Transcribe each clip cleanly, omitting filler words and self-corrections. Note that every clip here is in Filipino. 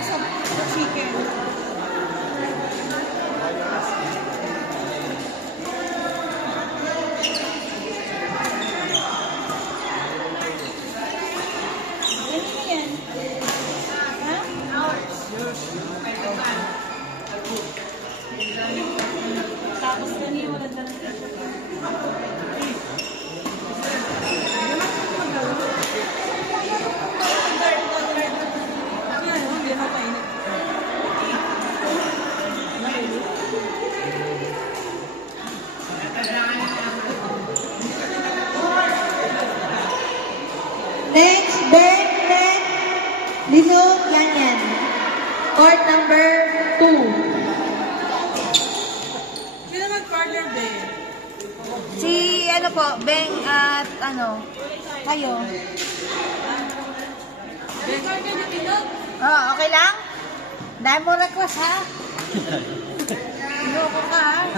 Sa chicken. Tapos ganyan, wala na lang. Next, Ben Lino Ganyan. Court number 2. Sino mag-partner, Ben? Si, ano po, Beng at ano, kayo. Ben, ka na pinog? Oh, okay lang? Dahil mo request, ha? Loko ka, ha?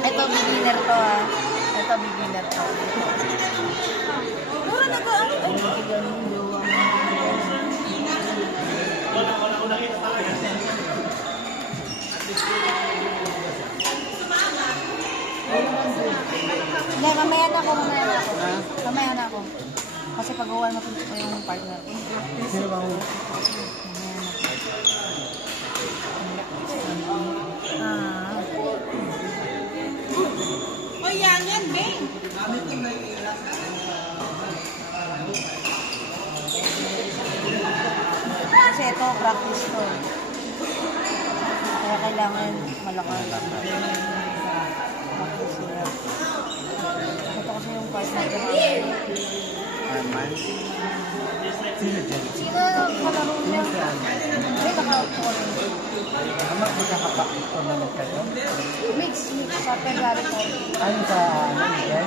Ito, beginner to, ha? Ito, beginner to. Mura na to, ano? Hindi, mamaya na ako. Mamaya na ako. Kasi pag-uwan mo po yung partner. Sino ba mo? O yan, Ben. Kasi ito, practice to. Kaya kailangan malakal lang. Practice sila. Ito kasi yung partner ko. Arman? Sino dyan? Sino kalaro niya? Ay, nakaupo ko rin. Ama, magkakapag-tournament kayo? Mix sa Ferrari ko. Ano sa dyan?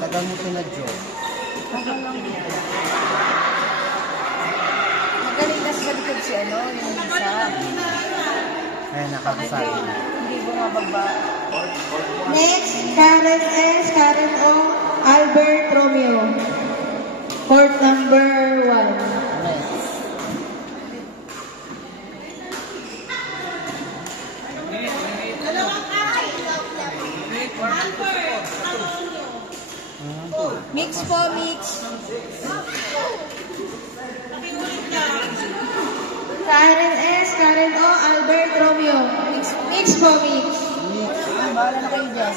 Tagal mo pinadyo. Magaling na sa likod si ano, yung isa. Kaya nakakasal. Hindi bumababa. Next, Karen S, Karen O, Albert Romeo. Court number 1. Mix po, mix. Karen S, Karen O, Albert Romeo. Mix po, mix. Bahala na kayo dyan.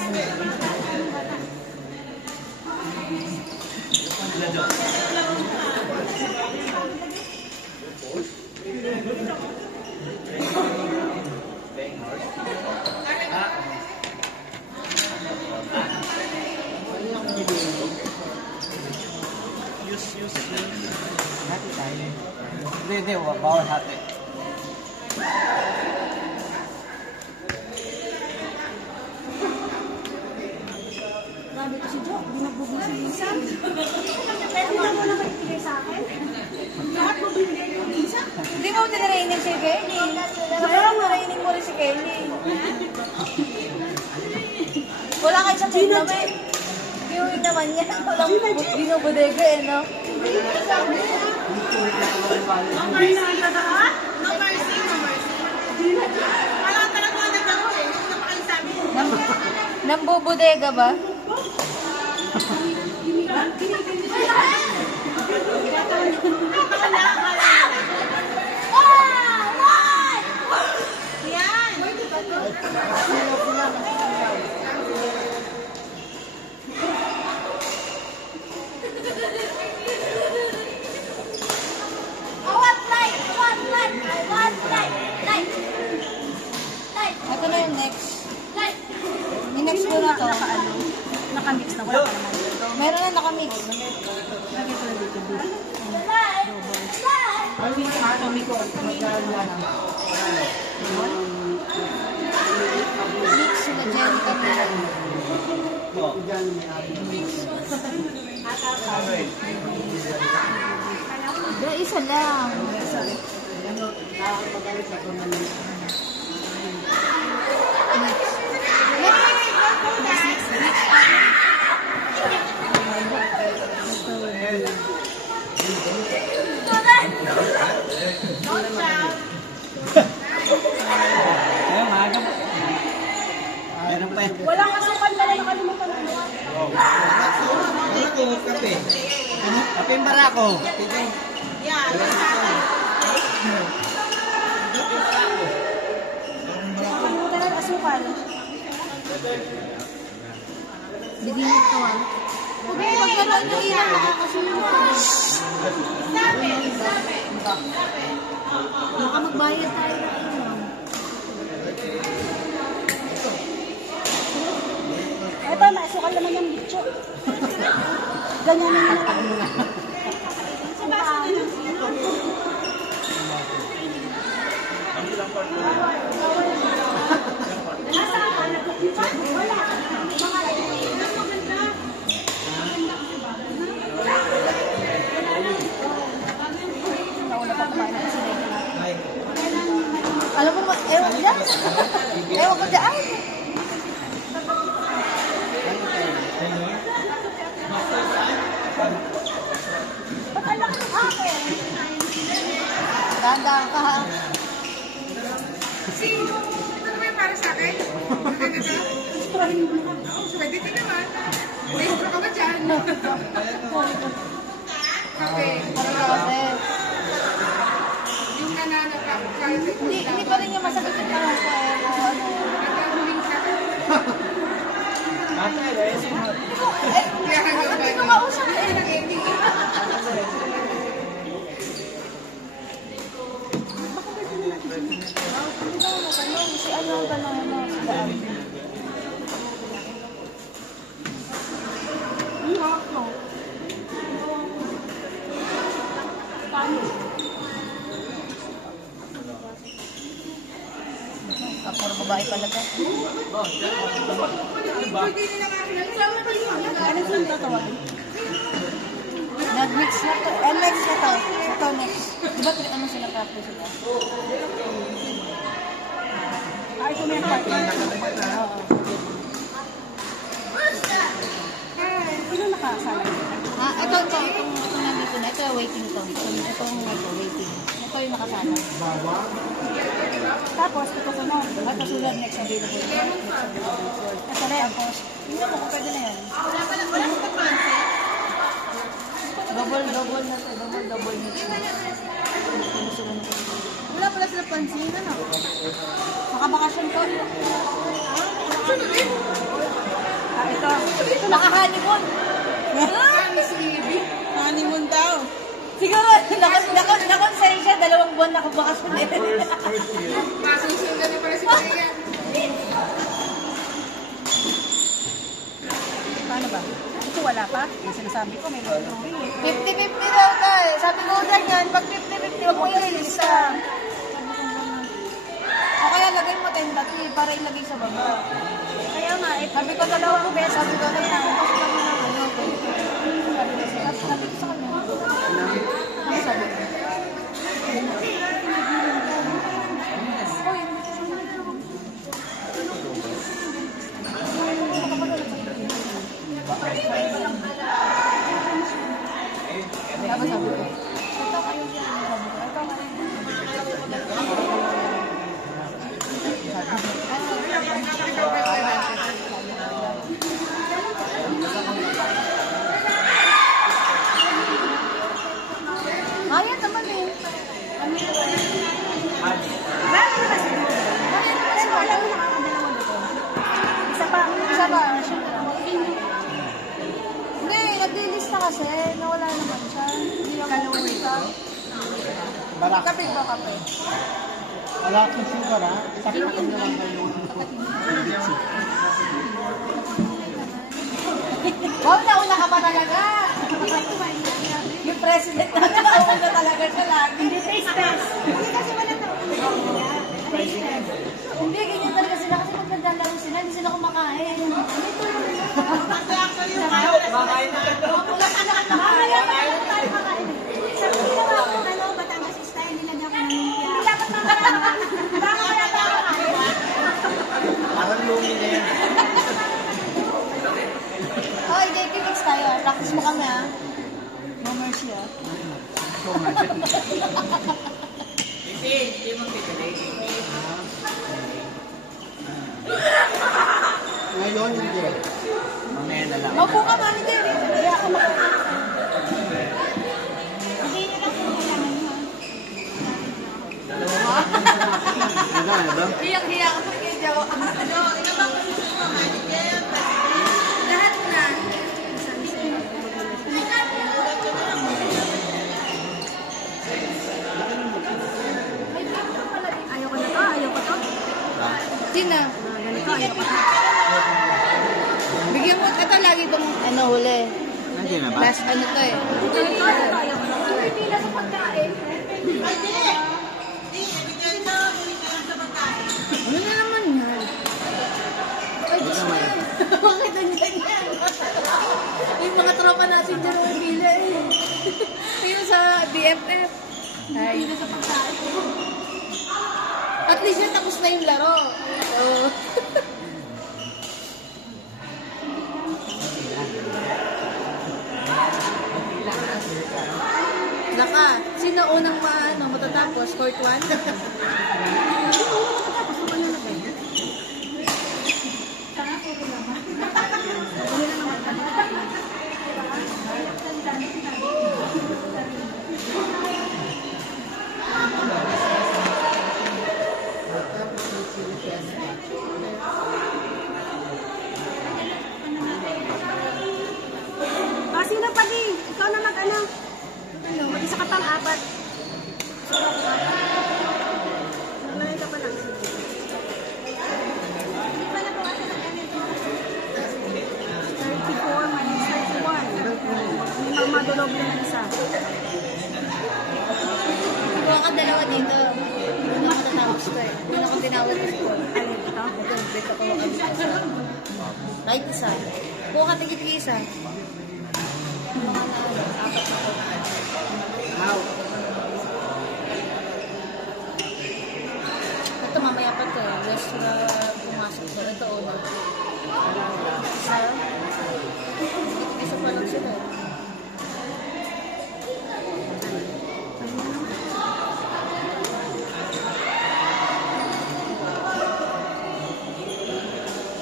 Hati tayo. Hindi, bawal hati. Grabe ko si Jo, binabugin si Lisa. Pero mo naman ibigay sa akin. Lahat mo binigay ng Lisa? Hindi mo tinaraining si Kelly. Parang naraining mo rin si Kelly. Wala kayo sa food naman. Viewing naman niya. Walang binubodega eh, no? No mercy. No mercy. Wala talaga nagdako eh. Napakasabi. Nambubodega ba? Ito na yung next. Yung next ko na to. Nakamix na wala pa naman. Meron na nakamix. Lagay ko na dito. Alvin sa atomi ko. Mix na dyan kami. Isa lang. ano, nakakapagalit sa tournament. Ayun, maaga. Meron pa yan. Walang kasukan pala nakalimutan ko. Barako, kape. Kape yung barako. Nakalimutan ng asukal. Bigyan ko ah. Pagkaroon nyo ilang nakakasunod. Baka magbayad tayo na ilang. Ito, maasukal naman yung bitcho. Ganyan na lang. Sa baso na lang sila. Nasaan ka? Nagkukupan? Wala. Mga alam mo, ewan ko dyan. Ewan ko dyan. Ba't alam ko akin? Gandang ka ha. Ito naman yung para sa akin? Ano to? Pwede ka naman. May intro ka ba dyan? Okay. Ano ka kasi? Yung nananap ka. Hindi pa rin yung masakit yung parang ko. Nagkahuling ka. Hindi ko kausap eh. Nag-ending ka. Si ano ang tanong mo? Si Daan. No. Puro babae pala ka. Pwede nila kakilala. Ano yung tatawagin? Nag-mix na to. Next na to. Ito next. Diba ano sila practice sila? Ay, ito may partner. Oo. Sino nakasala? Ito nandito na. Ito waiting to. Ito waiting. Ito yung nakasala. Tapos, ito sunod. At kasunod next available. Ito rin. Tapos, hindi mo kung pwede na yan. Wala mo pagpansin. Double na ito. Double mix. Wala pala sila pansin. Ano? Makabakasyon ko. Ito. Ito naka-honeymoon. Si Ibi. Honeymoon daw. Siguro, nakonsel siya. 2 buwan nakabakasyon eh. Masusundan na pala si Maria. Paano ba? Ito wala pa. Yung sinasabi ko, may mga 50-50 daw ka eh. Sabi ko ganyan, pag 50-50, wag mo i-release ka. O kaya lagay mo tentative para ilagay sa baba. Kaya nga, Sabi ko 2 beses, sabi ko ganyan. Kasi kami na ano. sabi ko sa kanya. Ano sabi ko? Tapos sabi ko, ito kayo siya. Sabi ko, ito kayo. Ayan naman eh. Bakit ba siguro? Bakit wala mo nakakadalawang luto? Isa pa. Hindi, nag-release na kasi. Nawala naman siya. Hindi lang kalawin siya. Barako. Kapit ba kapit? Wala akong sugar ha. Sakto ko na lang kayo. Wow, nauna ka pa talaga. Yung president namin, nauna talaga siya lagi. Hindi taste test. Hindi kasi wala Hindi, ganyan talaga sila kasi pag naglalaro sila, hindi sila kumakain. Makain na ito. Mamaya pa lang tayo makain. Sabi ko nga ako, Batangas style nila niya ng lumpia. tulungin nila yan. Oh, JP, next tayo. Practice mo kami, ah. No mercy, ah. Hindi mo pipili. Ngayon, hindi. Mamaya na lang. Maupo ka, mami, Jerry. Kaya ako maupo. Hindi na lang kung kailangan mo. Ano ba? Hiyang-hiya ako sa kanya. Lahat na. Ayaw ko na to, ayaw ko to. Sino? Ganito, ayaw ko to. Bigyan mo, ito lagi itong ano huli. Nandiyan na ba? Last ano to eh. Ganito, ayaw ko to. Hindi na sa pagkain. Ano na naman yan? Ay, Diyos ko. Bakit ang ganyan? Yung mga tropa natin dyan ang pila eh. Yung sa BFF. Ay. Hindi na sa pagkain. At least yun, tapos na yung laro. Oh. Laka, sino unang matatapos? Court 1? Sino pa di? Ikaw na mag-ano? Ano? Mag-isa ka pang apat. Nalay ka pa lang. Hindi pa na po kasi ng 34 minus 31. May mamadulog na isa. Ikaw ka dalawa dito. Hindi ko na matatapos ko eh. Hindi na ako tinawag ko school. Alin ito? Ito, break ako makabisa. Right isa. Kuha ka tigit-tigit isa. Mga na apat na ko. Ito mamaya pa ito. Rest na pumasok ko. Ito una. Isa. Isa pa lang sila.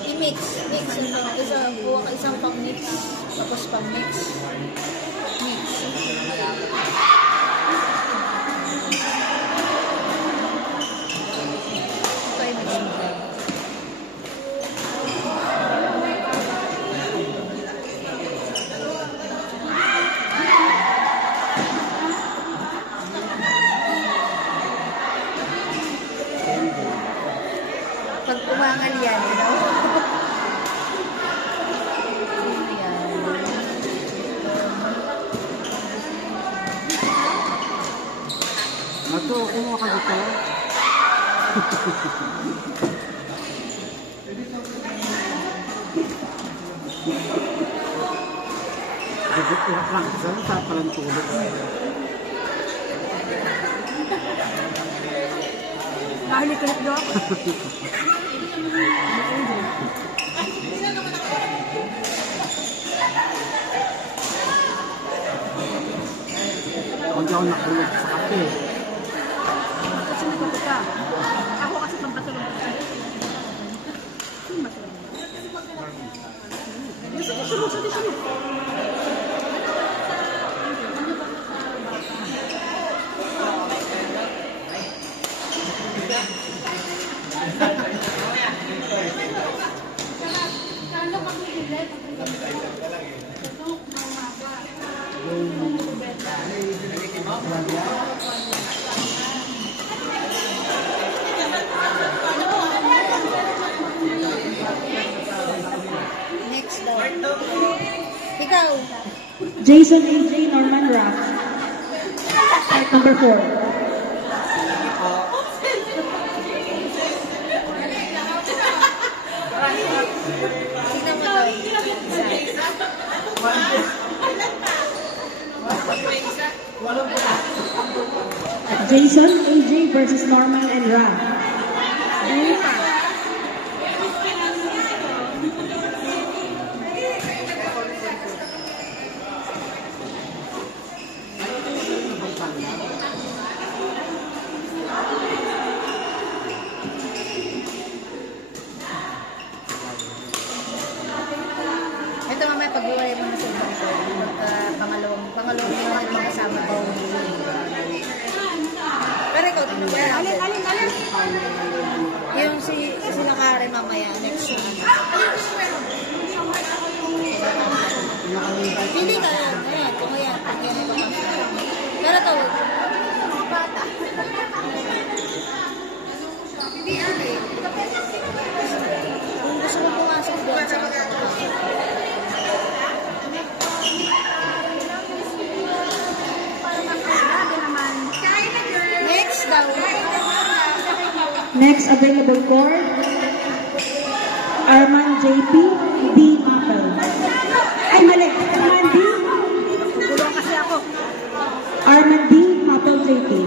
I-mix. Mix. Kuha ka isang pang-mix. Tapos pang-mix. Mix. Ito ay mix. Pag umangal yan, you know? Ito, kumuha ka dito. Gagit lang. Saan sa palang tulog? Dahil ikilit do ako. Huwag ako nakulog sa kape. Kasi nagpapit ka. Ako kasi pampatulong ko sa'yo. Sino matulong? Sumo. Next daw. Ikaw. Jason AJ Norman Raff. Part number 4. Sino mo daw? Jason AJ versus Norman and Raff. pag-iwalay mo na sa ibang ko. Pangalawang naman yung kasama ko. Pero ikaw, Alin. yung si Nakare mamaya, next year. Pili ka yan. Ayan, kung yan. Pero ito, mga bata. Hindi ano eh. Kung gusto mo pumasok doon sa Grabe naman. Kaya na girl. next daw. Next available for Arman JP D. Apple. Ay, mali. Arman D. Gulong kasi ako. Arman D. Apple JP.